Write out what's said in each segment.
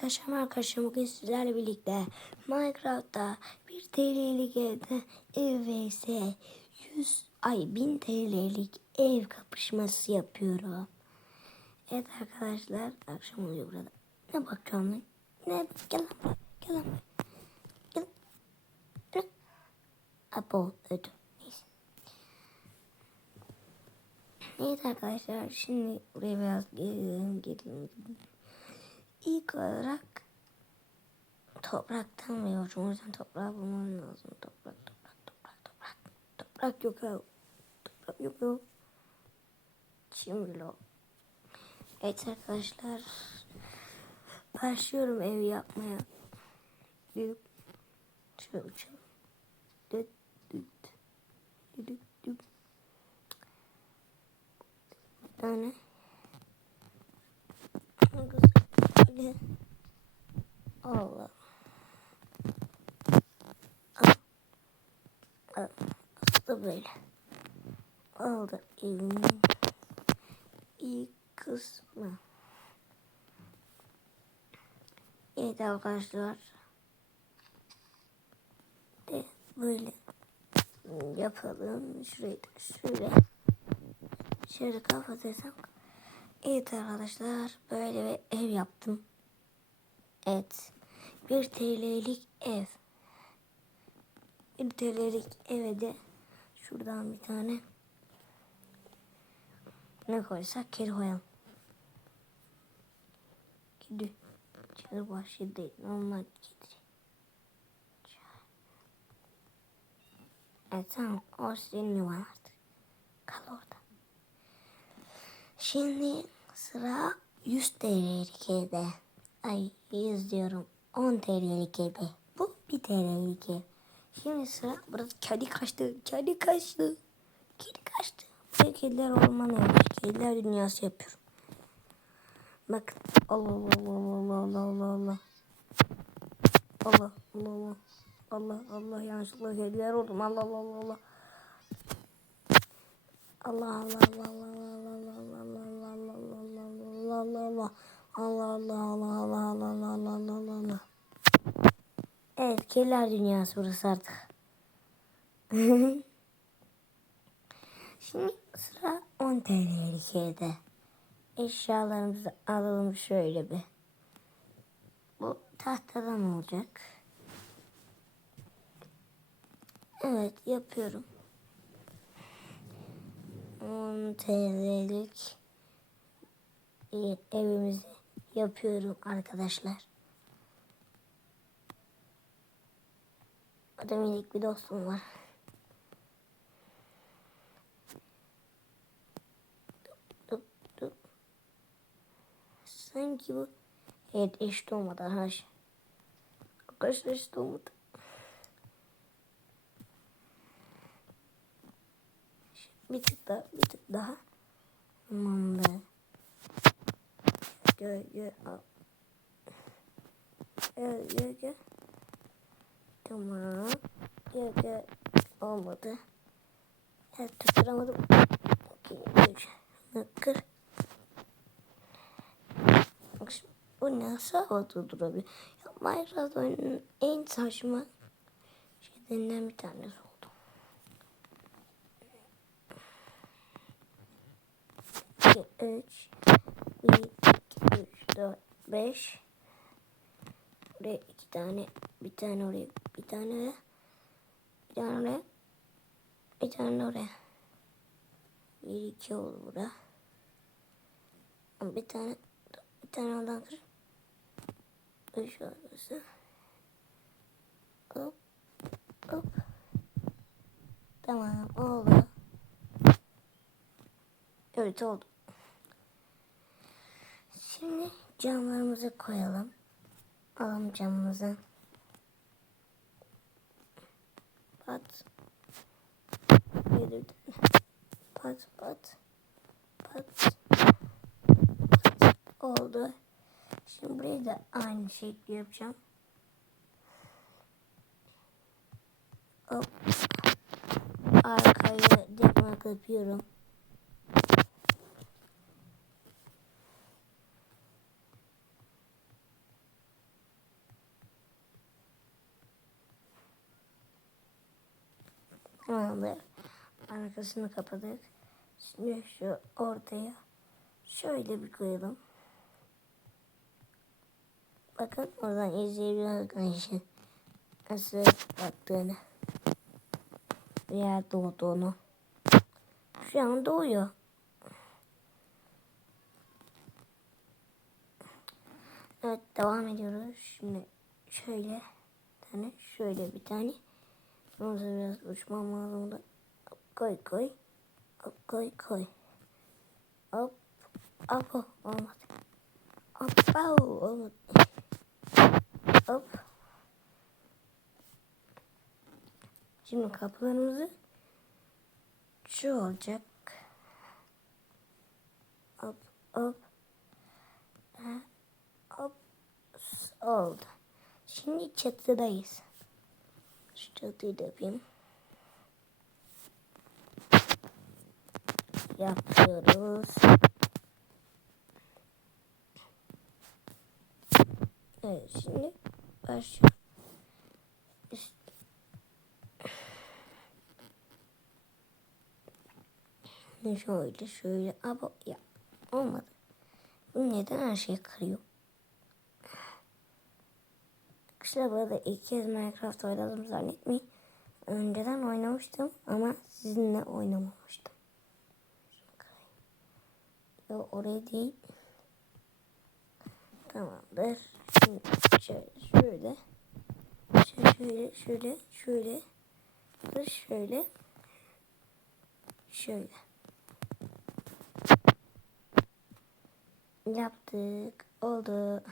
Arkadaşlar arkadaşlar bugün sizlerle birlikte Minecraft'ta 1 TL'lik evde ev vs 100 ay 1000 TL'lik ev kapışması yapıyorum. Evet arkadaşlar akşam oluyor burada. Ne bakıyorum lan? Ne? Gel lan. Gel lan. Gel. Gel. Abo ödüm. Neyse. Evet arkadaşlar şimdi buraya biraz gelelim gelelim. İlk olarak topraktan veriyorum. O yüzden toprağı bulmam lazım. Toprak, toprak, toprak, toprak. Toprak yok ya. Toprak yok ya. Çim blok. Evet arkadaşlar. Başlıyorum evi yapmaya. Düdük. Şöyle uçalım. Düt, düt. Düdük, düt. Bir tane. Kız. Hadi. Allah. Al. Al. Aslında böyle. Aldı evimin ilk kısmı. Evet arkadaşlar. De böyle yapalım. Şurayı da şöyle. Şöyle kapatırsam. Evet arkadaşlar böyle bir ev yaptım. Evet. 1 TL'lik ev. 1 TL'lik eve de şuradan bir tane ne koysak kedi koyalım. Kedi. Kedi başı değil. Normal kedi. Evet tamam. O senin yuvan artık. Kal orada. Şimdi sıra 100 TL'lik kedi. Ay 100 diyorum. 10 TL'lik kedi. Bu 1 TL'lik. Şimdi sıra burada kedi kaçtı. Kedi kaçtı. Kedi kaçtı. Bu kediler ormanı yapıyor. Kediler dünyası yapıyor. Bak Allah Allah Allah Allah Allah Allah. Allah Allah Allah. Allah Allah Allah yanlışlıkla kediler oldum. Allah Allah Allah Allah. Allah Allah Allah Allah Allah. Allah Allah Allah Evet kediler dünyası burası artık. Şimdi sıra 10 TL'lik evde. Eşyalarımızı alalım şöyle bir. Bu tahtadan olacak. Evet yapıyorum. 10 TL'lik evimizi yapıyorum arkadaşlar. Orada minik bir dostum var. Dup, dup. Sanki bu evet eşit olmadı arkadaşlar. Arkadaşlar eşit olmadı. Bir tık daha, bir tık daha. Be. Gel, gel, al. Gel, gel, gel. Tamam. Gel, gel. Olmadı. Evet, tutturamadım. Okey, şunu kır. Bak şimdi, bu nasıl havada durabilir? Ya, Minecraft oyunun en saçma şeylerinden bir tanesi oldu. 2, 3, 1, 2, 3, 4, 5. Buraya iki tane, bir tane oraya, bir tane bir tane oraya, bir tane oraya. Bir, iki oldu burada. Bir tane, bir tane oradan kır. Üç orası. Hop, hop. Tamam, oldu. Evet oldu. Şimdi camlarımızı koyalım. Alalım camımızı. Pat. Pat pat. Pat. Pat. Oldu. Şimdi buraya da aynı şekli yapacağım. Hop. Arkayı dekmak yapıyorum. Tamamdır. Arkasını kapadık. Şimdi şu ortaya şöyle bir koyalım. Bakın oradan izleyebiliyoruz güneşin nasıl battığını veya doğduğunu. Şu an doğuyor. Evet devam ediyoruz. Şimdi şöyle tane şöyle bir tane. Sonra biraz uçmam lazım da. Koy koy. Hop koy koy. Hop. Hop olmadı. Hop olmadı. Hop. Şimdi kapılarımızı şu olacak. Hop hop. Ha, Hop. Oldu. Şimdi çatıdayız. Şu çatıyı da yapayım. Yapıyoruz. Evet şimdi başlıyor. İşte. Ne şöyle şöyle ama ya olmadı. Bu neden her şeyi kırıyor? Arkadaşlar burada ilk kez Minecraft oynadım zannetmeyin. Önceden oynamıştım ama sizinle oynamamıştım. Yok oraya değil. Tamamdır. Şimdi şöyle şöyle. Şöyle şöyle şöyle şöyle. Şöyle. Şöyle. Yaptık. Oldu.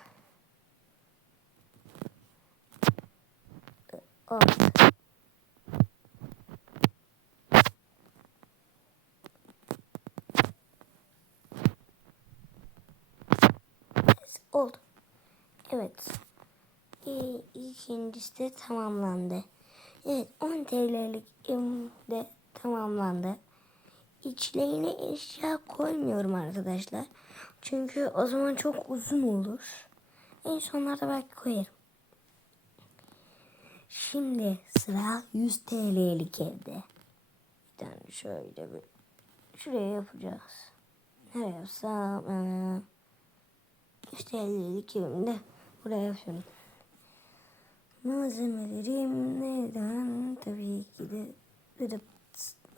Oldu. Oldu. Evet. İyi, ikincisi de tamamlandı. Evet 10 TL'lik de tamamlandı. İçlerine eşya koymuyorum arkadaşlar. Çünkü o zaman çok uzun olur. En sonlarda belki koyarım. Şimdi sıra 100 TL'lik evde. Bir tane şöyle bir şuraya yapacağız. Nereye yapsam? Ee, 100 TL'lik evimde buraya yapıyorum. Malzemelerim neden? Tabii ki de dırıp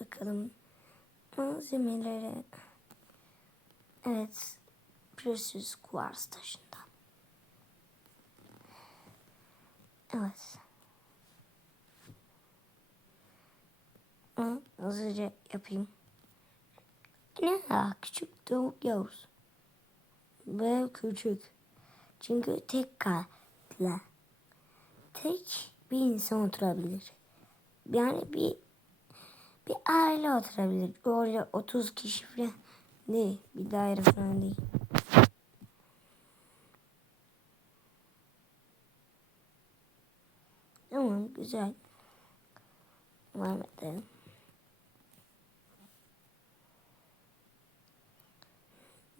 bakalım. Malzemelere. Evet. Precious Quartz taşından. Evet. Hı, hızlıca yapayım. Ne ya küçük tavuk yavrusu. Ve küçük. Çünkü tek katlı. Tek bir insan oturabilir. Yani bir bir aile oturabilir. Orada 30 kişi falan değil. Bir daire falan değil. Tamam güzel. Devam edelim.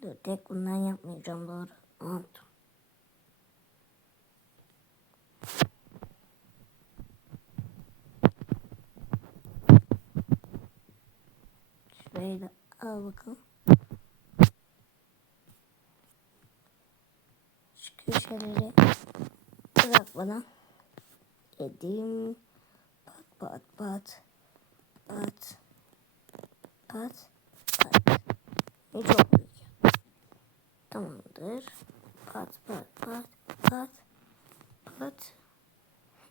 Dur tek bundan yapmayacağım doğru. Unuttum. Şurayı al bakalım. Şu köşeleri bırak bana. Yedim. Pat pat pat. Pat. Pat. Pat. Ne çok büyük. Tamamdır. Pat pat pat pat. Pat.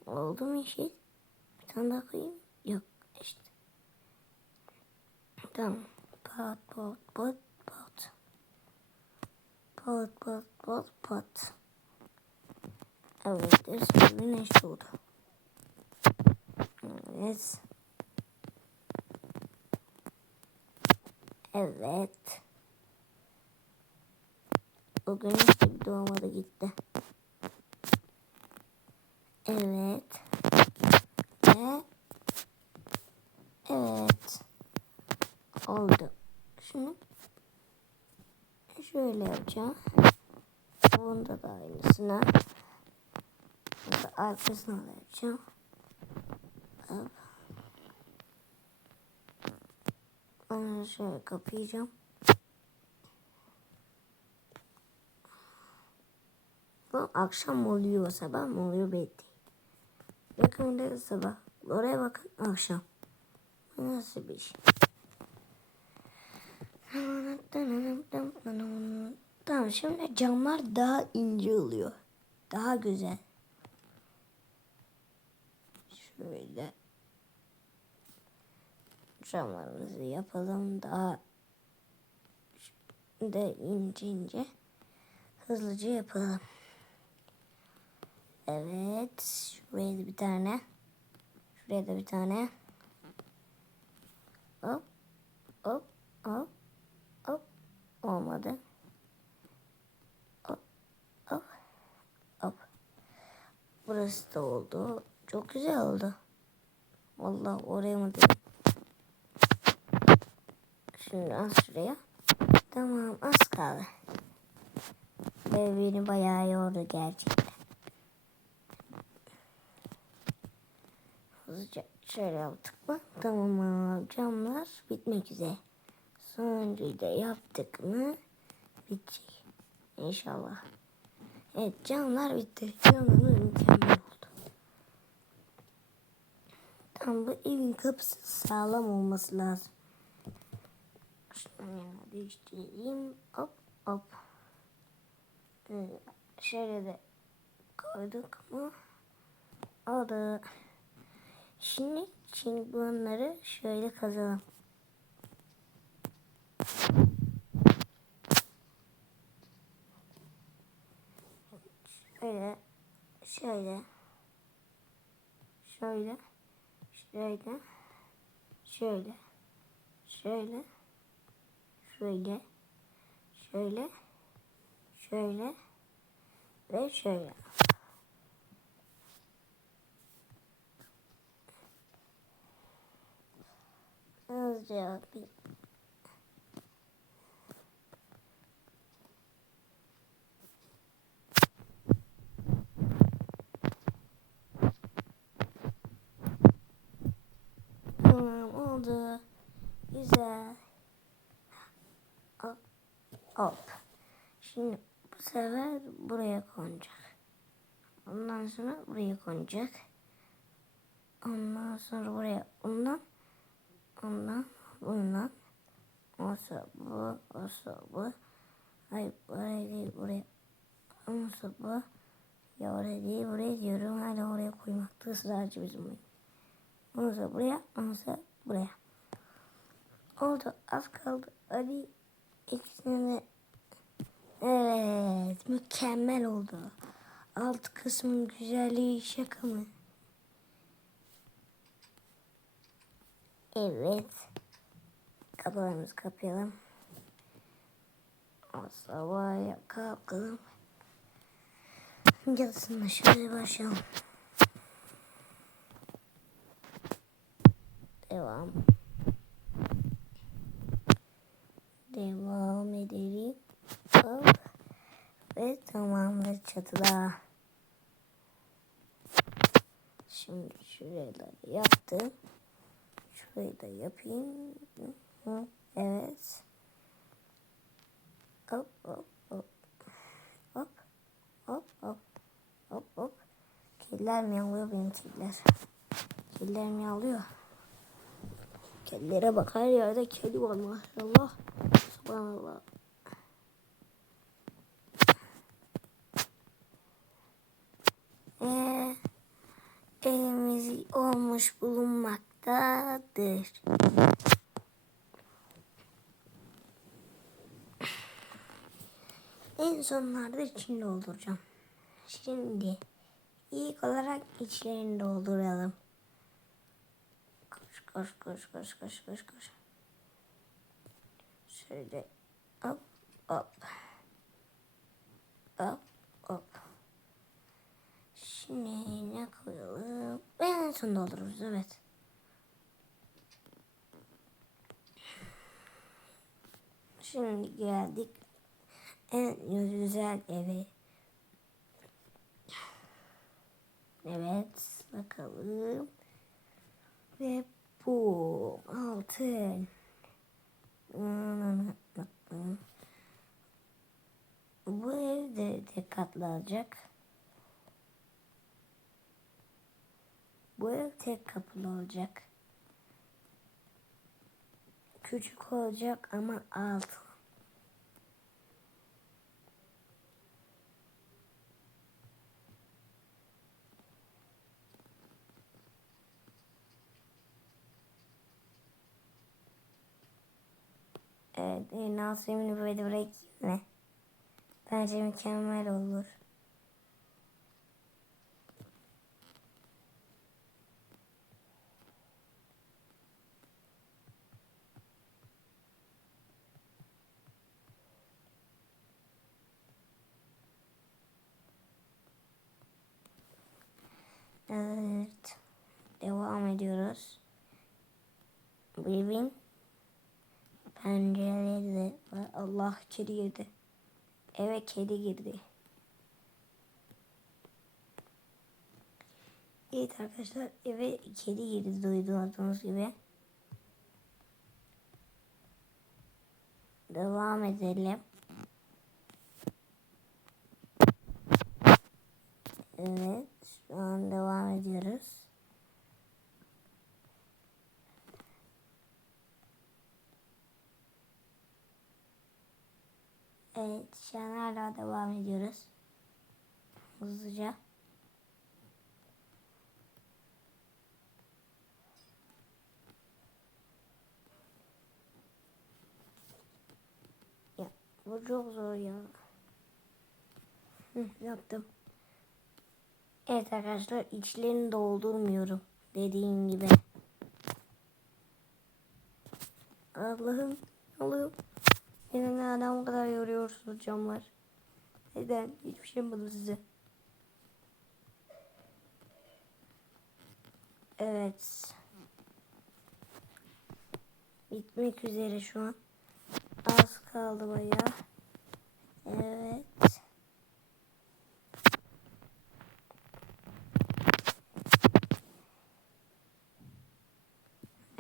Oldu mu işi? Bir tane daha koyayım. Yok işte. Tamam. Pat pat pat pat. Pat pat pat pat. Evet, şimdi güneş doğdu. Evet. Evet. O güneş gibi doğmadı gitti. Evet. Ve evet. Oldu. Şunu şöyle yapacağım. Bunda da aynısını. Burada arkasına da yapacağım. Ben şöyle kapayacağım. Bu akşam oluyor sabah mı oluyor belli değil. Yakında sabah. Oraya bakın akşam. Bu nasıl bir şey? Tamam şimdi camlar daha ince oluyor. Daha güzel. Şöyle camlarımızı yapalım daha de ince ince hızlıca yapalım. Evet. Şuraya da bir tane. Şuraya da bir tane. Hop. Hop. Hop. Hop. Olmadı. Hop. Hop. Hop. Burası da oldu. Çok güzel oldu. Vallahi oraya mı. Şimdi az şuraya. Tamam az kaldı. Ve beni bayağı yordu gerçekten. Hızlıca şöyle yaptık mı? Tamam camlar bitmek üzere. Sonuncuyu da yaptık mı? Bitecek. İnşallah. Evet camlar bitti. Camlarımız mükemmel oldu. Tam bu evin kapısı sağlam olması lazım. Şunu yana değiştireyim. Hop hop. Ee, şöyle de koyduk mu? Oldu. Şimdi, bunları şöyle kazalım. Şöyle, şöyle, şöyle, şöyle, şöyle, şöyle, şöyle, şöyle, şöyle ve şöyle. Yapayım. Tamam oldu. Güzel. Hop. Hop. Şimdi bu sefer buraya konacak. Ondan sonra buraya konacak. Ondan sonra buraya ondan ondan bundan olsa bu olsa bu hayır buraya değil buraya olsa bu ya oraya değil buraya diyorum hala oraya koymakta ısrarcı bizim oyun. Olsa buraya olsa buraya. Oldu az kaldı. Hadi ikisini Evet mükemmel oldu. Alt kısmın güzelliği şaka mı? Evet. Kapılarımızı kapayalım. Sabah kalkalım. Gelsin şöyle başlayalım. Devam. Devam edelim. Hop. Ve tamamdır çatıda. Şimdi şuraları yaptım. Şurayı da yapayım. Evet. Hop hop hop. Hop hop hop. Hop hop. Kediler miyavlıyor benim kediler. Kediler miyavlıyor. Kedilere bak her yerde kedi var maşallah. Subhanallah. Bulunmaktadır. En sonlarda içini dolduracağım. Şimdi ilk olarak içlerini dolduralım. Koş koş koş koş koş koş koş. Şöyle hop hop. Hop hop. Şimdi ne koyalım? En son doldururuz evet. Şimdi geldik en güzel eve. Evet bakalım. Ve bu altın. Bu ev de olacak. Bu ev tek kapılı olacak. Küçük olacak ama altı. Evet, Nasım'ını böyle bırakayım mı? Bence mükemmel olur. Evet. Devam ediyoruz. Evin pencereleri. Allah kedi girdi. Eve kedi girdi. Evet arkadaşlar eve kedi girdi duyduğunuz gibi. Devam edelim. Evet şu an devam ediyoruz. Evet şu an hala devam ediyoruz. Hızlıca. Ya bu çok zor ya. Hı, yaptım. Evet arkadaşlar içlerini doldurmuyorum. Dediğim gibi. Allah'ım Allah'ım. Beni neden bu kadar yoruyorsunuz camlar? Neden? Hiçbir şey yapmadım size. Evet. Bitmek üzere şu an. Az kaldı bayağı. Evet.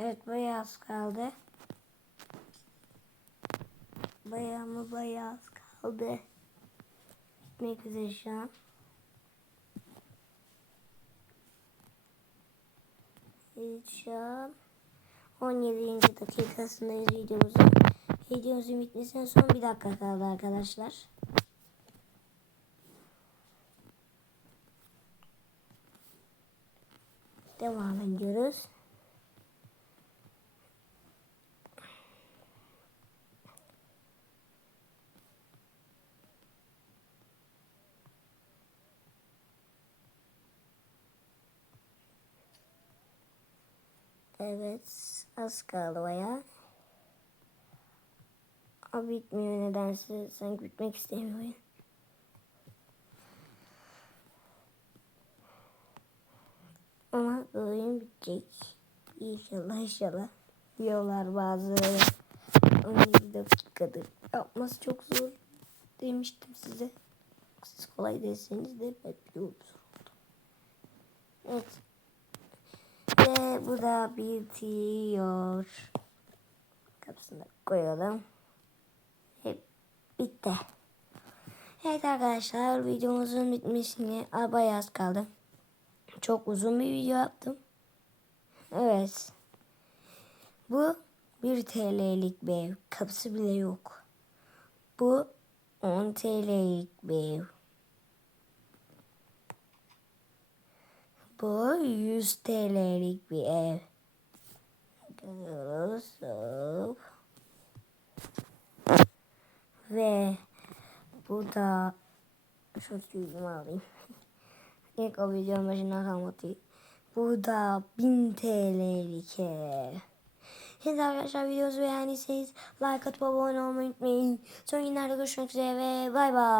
Evet bayağı az kaldı. Bayağı mı bayağı az kaldı. Bitmek üzere şu an. Evet şu an 17. dakikasındayız videomuzun. Videomuzun bitmesine son bir dakika kaldı arkadaşlar. Devam ediyoruz. Evet, az kaldı bayağı. Ama bitmiyor nedense. Sanki bitmek istemiyor. Ama oyun bitecek. İnşallah inşallah. Diyorlar bazıları. 17 dakikadır. Yapması çok zor demiştim size. Siz kolay deseniz de ben biliyorum zor. Evet. Bu da bitiyor. Kapısını koyalım. Ve bitti. Evet arkadaşlar videomuzun bitmesine bayağı az kaldı. Çok uzun bir video yaptım. Evet. Bu 1 TL'lik bir ev. Kapısı bile yok. Bu 10 TL'lik bir ev. Bu 100 TL'lik bir ev. Görüyoruz. Hop. Ve bu da şu tüyümü alayım. İlk o videonun başına kalmadı. Bu da 1000 TL'lik ev. Şimdi arkadaşlar videomuzu beğendiyseniz like atıp abone olmayı unutmayın. Son günlerde görüşmek üzere ve bay bay.